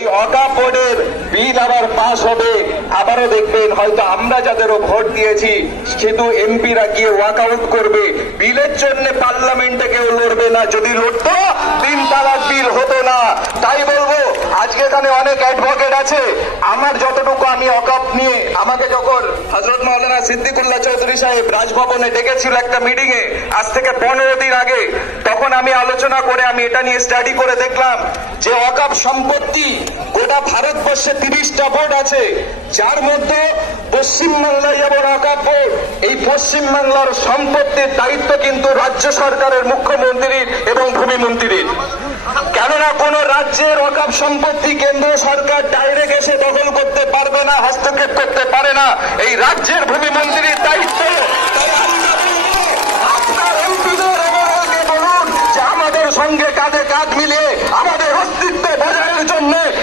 এই ওয়াকফ বোর্ডের বিল আবার পাস হবে, আবারও দেখবেন হয়তো আমরা যাদেরও ভোট দিয়েছি শুধু এমপিরা গিয়ে ওয়াকআউট করবে, বিলের জন্য পার্লামেন্টে কেউ লড়বে না। যদি লড়তো 3 তালাক বিল হতো না। তাই বলবো আজকে এখানে অনেক অ্যাডভোকেট আছে, আমার যতটুকু আমি ওয়াকফ নিয়ে, আমাকে যখন হযরত মাওলানা সিদ্দিকুল্লাহ চৌধুরী সাহেব রাজভবনে ডেকেছিল একটা মিটিং এ আজ থেকে 15 দিন আগে, তখন আমি আলোচনা করে আমি এটা নিয়ে স্টাডি করে দেখলাম যে ওয়াকফ সম্পত্তি গোটা ভারতবর্ষে 30টা বোর্ড আছে, যার মধ্যে পশ্চিমবাংলায় যেমন ওয়াকফ বোর্ড, এই পশ্চিমবাংলার সম্পত্তির দায়িত্ব কিন্তু রাজ্য সরকারের মুখ্যমন্ত্রীর এবং ভূমিমন্ত্রীর। কেননা কোন রাজ্যের ওয়াকফ সম্পত্তি কেন্দ্র সরকার ডাইরেক্ট এসে দখল করতে পারবে না, হস্তক্ষেপ করতে পারে না, এই রাজ্যের ভূমিমন্ত্রীর দায়িত্ব। তাই আমরা বলবো, আপনার এমপিদের আমাকে বলুন যে আমাদের সঙ্গে কাঁধে কাঁধ মিলিয়ে আমাদের অস্তিত্ব বজায়ের জন্য